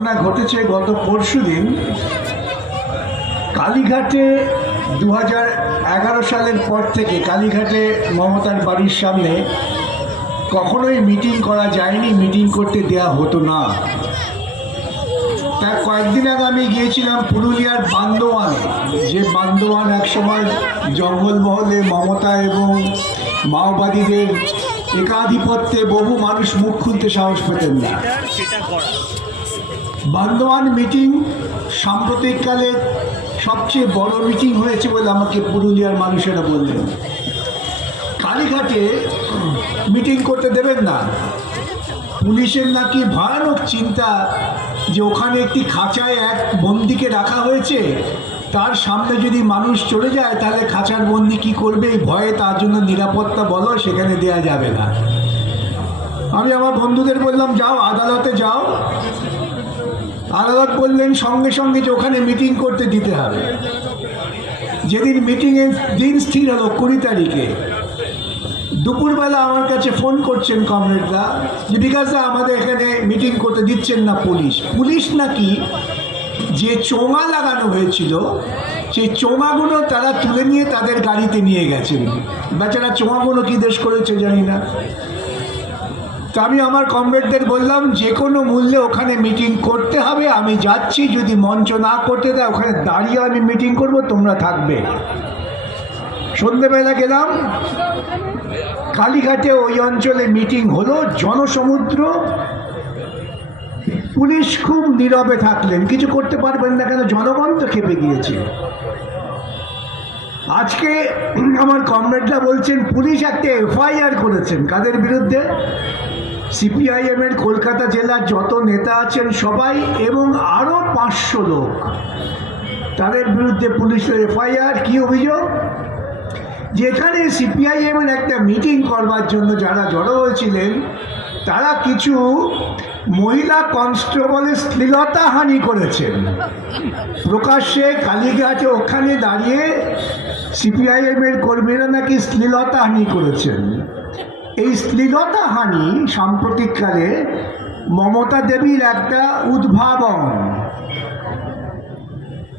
ঘটনা ঘটেছে গত পরশু দিন। কালীঘাটে দু সালের পর থেকে কালীঘাটে মমতার বাড়ির সামনে কখনোই মিটিং করা যায়নি, মিটিং করতে দেয়া হতো না। তার কয়েকদিন আগে আমি গিয়েছিলাম পুরুলিয়ার বান্দোয়ানে, যে বান্দোয়ান একসময় জঙ্গলমহলে মমতা এবং মাওবাদীদের একাধিপত্যে বহু মানুষ মুখ খুলতে সাহস পেতেন না। বান্দোয়ান মিটিং সাম্প্রতিককালে সবচেয়ে বড় মিটিং হয়েছে বলে আমাকে পুরুলিয়ার মানুষেরা বললেন। কালীঘাটে মিটিং করতে দেবেন না। পুলিশের নাকি ভয়ানক চিন্তা যে ওখানে একটি খাঁচায় এক বন্দিকে রাখা হয়েছে। তার সামনে যদি মানুষ চলে যায়, তাহলে খাঁচার বন্দি কি করবে? এই ভয়ে তার জন্য নিরাপত্তা বলো সেখানে দেয়া যাবে না। আমি আমার বন্ধুদের বললাম, যাও, আদালতে যাও। আদালত বললেন, সঙ্গে সঙ্গে যে ওখানে মিটিং করতে দিতে হবে। যেদিন মিটিংয়ের দিন স্থির হলো কুড়ি তারিখে। দুপুরবেলা আমার কাছে ফোন করছেন কমরেডরা যে বিকাশদা আমাদের এখানে মিটিং করতে দিচ্ছেন না পুলিশ। পুলিশ নাকি যে চোঙা লাগানো হয়েছিল, সেই চোঙাগুলো তারা তুলে নিয়ে তাদের গাড়িতে নিয়ে গেছেন। বেচারা চোঙাগুলো কী দেশ করেছে জানি না। তো আমি আমার কমরেডদের বললাম, যে কোনো মূল্যে ওখানে মিটিং করতে হবে, আমি যাচ্ছি। যদি মঞ্চ না করতে দেয়, ওখানে দাঁড়িয়ে আমি মিটিং করব, তোমরা থাকবে। সন্ধেবেলা গেলাম। কালীঘাটে ওই অঞ্চলে মিটিং হলো। জনসমুদ্র। পুলিশ খুব নীরবে থাকলেন। কিছু করতে পারবেন না কেন? জনগণ তো খেপে গিয়েছে। আজকে আমার কমরেডরা বলছেন, পুলিশ একটা এফআইআর করেছেন কাদের বিরুদ্ধে? সিপিআইএম এর কলকাতা জেলার যত নেতা আছেন সবাই এবং আরও পাঁচশো লোক, তাদের বিরুদ্ধে পুলিশের এফআইআর, কি অভিযোগ? যেখানে সিপিআইএম এর একটা মিটিং করবার জন্য যারা জড়ো হয়েছিলেন, তারা কিছু মহিলা কনস্টেবলের শ্লীলতাহানি করেছেন। প্রকাশ্যে কালীঘাটে ওখানে দাঁড়িয়ে সিপিআইএম এর কর্মীরা নাকি শ্লীলতাহানি করেছেন। এই শ্লীলতাহানি সাম্প্রতিককালে মমতা দেবীর একটা উদ্ভাবন।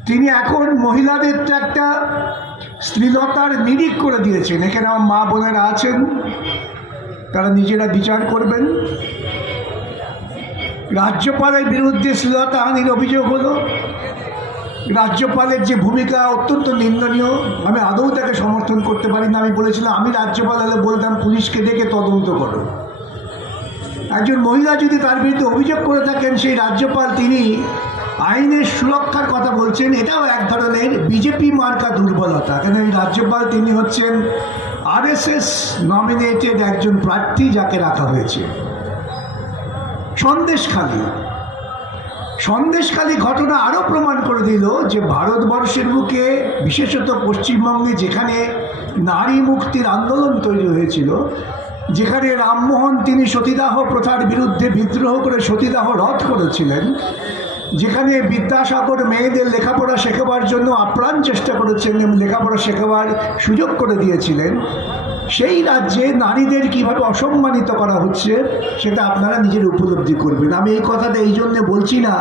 তিনি এখন মহিলাদের একটা শ্লীলতার নিরিখ করে দিয়েছেন। এখানে আমার মা বোনেরা আছেন, তারা নিজেরা বিচার করবেন। রাজ্যপালের বিরুদ্ধে শ্লীলতাহানির অভিযোগ হলো রাজ্যপালের যে ভূমিকা অত্যন্ত নিন্দনীয়, আমি আদৌ তাকে সমর্থন করতে পারি না আমি বলেছিলাম, আমি রাজ্যপাল হলে বলতাম, পুলিশকে ডেকে তদন্ত করো। একজন মহিলা যদি তার বিরুদ্ধে অভিযোগ করে থাকেন, সেই রাজ্যপাল তিনি আইনের সুরক্ষার কথা বলছেন, এটাও এক ধরনের বিজেপি মার্কা দুর্বলতা। কেন এই রাজ্যপাল তিনি হচ্ছেন আরএসএস নমিনেটেড একজন প্রার্থী যাকে রাখা হয়েছে। সন্দেশখালী সন্দেশখালী ঘটনা আরও প্রমাণ করে দিল যে ভারতবর্ষের বুকে, বিশেষত পশ্চিমবঙ্গে, যেখানে নারী মুক্তির আন্দোলন তৈরি হয়েছিল, যেখানে রামমোহন তিনি সতীদাহ প্রথার বিরুদ্ধে বিদ্রোহ করে সতীদাহ রদ করেছিলেন, যেখানে বিদ্যাসাগর মেয়েদের লেখাপড়া শেখাবার জন্য আপ্রাণ চেষ্টা করেছেন এবং লেখাপড়া শেখাবার সুযোগ করে দিয়েছিলেন সেই রাজ্যে নারীদের কীভাবে অসম্মানিত করা হচ্ছে, সেটা আপনারা নিজের উপলব্ধি করবেন। আমি এই কথাটা এই জন্যে বলছি না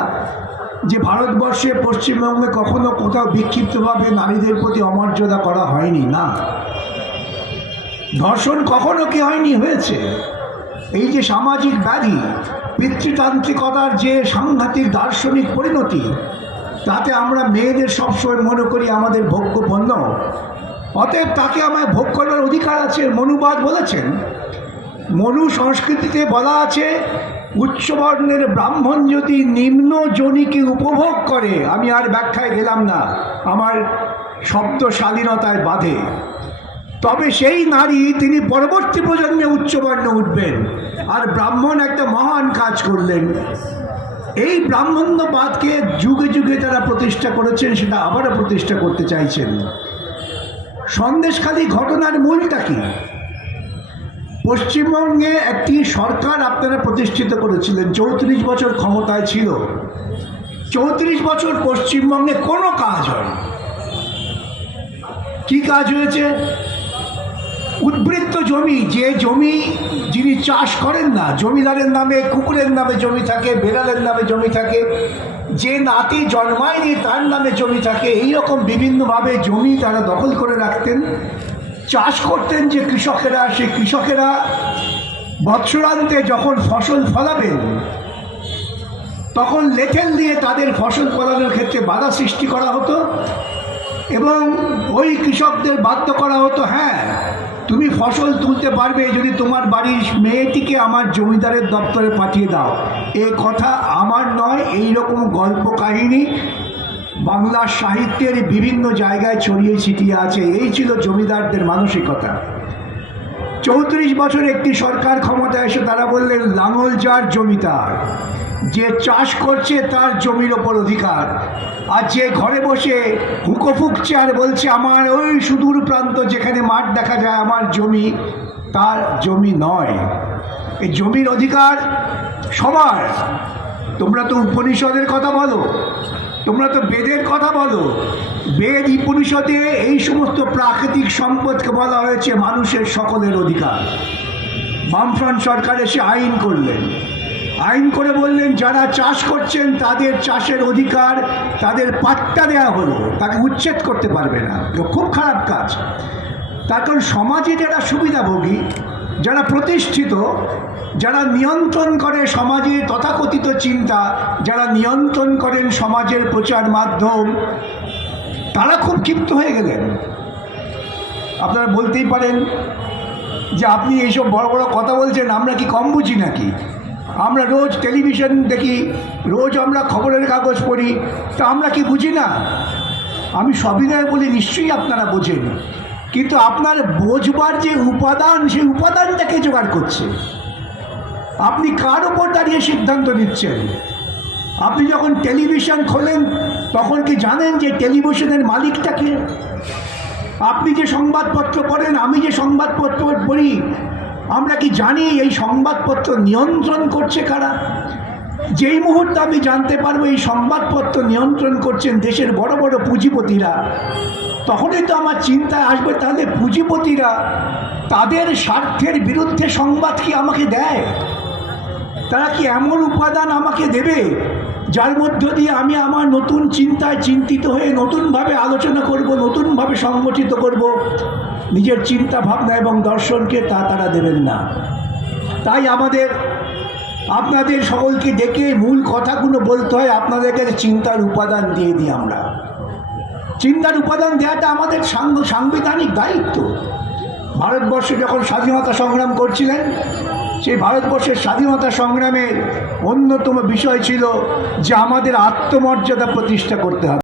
যে ভারতবর্ষে পশ্চিমবঙ্গে কখনো কোথাও বিক্ষিপ্তভাবে নারীদের প্রতি অমর্যাদা করা হয়নি, না। ধর্ষণ কখনো কি হয়নি, হয়েছে। এই যে সামাজিক ব্যাধি, পিতৃতান্ত্রিকতার যে সাংঘাতিক দার্শনিক পরিণতি, তাতে আমরা মেয়েদের সবসময় মনে করি আমাদের ভোগ্য পণ্য। অতএব তাকে আমায় ভোগ করার অধিকার আছে, মনুবাদ বলেছেন। মনু সংস্কৃতিতে বলা আছে, উচ্চবর্ণের ব্রাহ্মণ যদি নিম্ন জনিকে উপভোগ করে, আমি আর ব্যাখ্যায় গেলাম না, আমার শব্দ শালীনতায় বাধে। তবে সেই নারী, তিনি পরবর্তী প্রজন্মে উচ্চবর্ণে উঠবেন, আর ব্রাহ্মণ একটা মহান কাজ করলেন। এই ব্রাহ্মণ্যবাদকে যুগে যুগে তারা প্রতিষ্ঠা করেছেন, সেটা আবারও প্রতিষ্ঠা করতে চাইছেন। সন্দেশখালী ঘটনার মূলটা কি? পশ্চিমবঙ্গে একটি সরকার আপনারা প্রতিষ্ঠিত করেছিলেন, চৌত্রিশ বছর ক্ষমতায় ছিল। চৌত্রিশ বছর পশ্চিমবঙ্গে কোনো কাজ হয় কি কাজ হয়েছে? উদ্বৃত্ত জমি, যে জমি যিনি চাষ করেন না, জমিদারের নামে, কুকুরের নামে জমি থাকে, বেড়ালের নামে জমি থাকে যে নাতি জন্মায়নি, তার নামে জমি থাকে। এই রকম বিভিন্নভাবে জমি তারা দখল করে রাখতেন। চাষ করতেন যে কৃষকেরা সেই কৃষকেরা বৎসরান্তে যখন ফসল ফলাবেন, তখন লেঠেল দিয়ে তাদের ফসল ফলানোর ক্ষেত্রে বাধা সৃষ্টি করা হতো এবং ওই কৃষকদের বাধ্য করা হতো। হ্যাঁ তুমি ফসল তুলতে পারবে যদি তোমার বাড়ির মেয়েটিকে আমার জমিদারের দপ্তরে পাঠিয়ে দাও। এ কথা আমার নয় এই রকম গল্প কাহিনী বাংলা সাহিত্যের বিভিন্ন জায়গায় ছড়িয়ে ছিটিয়ে আছে। এই ছিল জমিদারদের মানসিকতা। চৌত্রিশ বছর একটি সরকার ক্ষমতা এসে তারা বললেন, লাঙল যার জমিদার। যে চাষ করছে তার জমির ওপর অধিকার। আর যে ঘরে বসে হুঁকো ফুকছে আর বলছে, আমার ওই সুদূর প্রান্ত যেখানে মাঠ দেখা যায়, আমার জমি, তার জমি নয়। এই জমির অধিকার সবার। তোমরা তো উপনিষদের কথা বলো, তোমরা তো বেদের কথা বলো। বেদ, উপনিষদে এই সমস্ত প্রাকৃতিক সম্পদকে বলা হয়েছে মানুষের সকলের অধিকার। বামফ্রন্ট সরকার এসে আইন করলেন। আইন করে বললেন, যারা চাষ করছেন তাদের চাষের অধিকার তাদের পাট্টা দেওয়া হলো, তাকে উচ্ছেদ করতে পারবে না। তো খুব খারাপ কাজ। তার কারণ সমাজে যারা সুবিধাভোগী, যারা প্রতিষ্ঠিত, যারা নিয়ন্ত্রণ করে সমাজে তথাকথিত চিন্তা, যারা নিয়ন্ত্রণ করেন সমাজের প্রচার মাধ্যম, তারা খুব ক্ষিপ্ত হয়ে গেলেন। আপনারা বলতেই পারেন যে আপনি এইসব বড় বড় কথা বলছেন, আমরা কি কম বুঝি নাকি? আমরা রোজ টেলিভিশন দেখি, রোজ আমরা খবরের কাগজ পড়ি, তা আমরা কি বুঝি না? আমি সবিনয় বলি, নিশ্চয়ই আপনারা বোঝেন। কিন্তু আপনার বোঝবার যে উপাদান, সেই উপাদানটাকে জোগাড় করছে। আপনি কার ওপর দাঁড়িয়ে সিদ্ধান্ত নিচ্ছেন? আপনি যখন টেলিভিশন খোলেন, তখন কি জানেন যে টেলিভিশনের মালিকটাকে আপনি যে সংবাদপত্র পড়েন, আমি যে সংবাদপত্র পড়ি আমরা কি জানি এই সংবাদপত্র নিয়ন্ত্রণ করছে কারা? যেই মুহূর্তে আমি জানতে পারব এই সংবাদপত্র নিয়ন্ত্রণ করছেন দেশের বড় বড় পুঁজিপতিরা, তখনই তো আমার চিন্তায় আসবে, তাহলে পুঁজিপতিরা তাদের স্বার্থের বিরুদ্ধে সংবাদ কি আমাকে দেয়? তারা কি এমন উপাদান আমাকে দেবে যার মধ্য দিয়ে আমি আমার নতুন চিন্তায় চিন্তিত হয়ে নতুনভাবে আলোচনা করব, নতুনভাবে সংগঠিত করব, নিজের চিন্তা, ভাবনা এবং দর্শনকে তা তারা দেবেন না। তাই আমাদের, আপনাদের সকলকে ডেকে মূল কথাগুলো বলতে হয়, আপনাদের কাছে চিন্তার উপাদান দিয়ে দিই আমরা। চিন্তার উপাদান দেওয়াটা আমাদের সাংবিধানিক দায়িত্ব। ভারতবর্ষে যখন স্বাধীনতা সংগ্রাম করছিলেন সেই ভারতবর্ষের স্বাধীনতা সংগ্রামের অন্যতম বিষয় ছিল যে আমাদের আত্মমর্যাদা প্রতিষ্ঠা করতে হবে।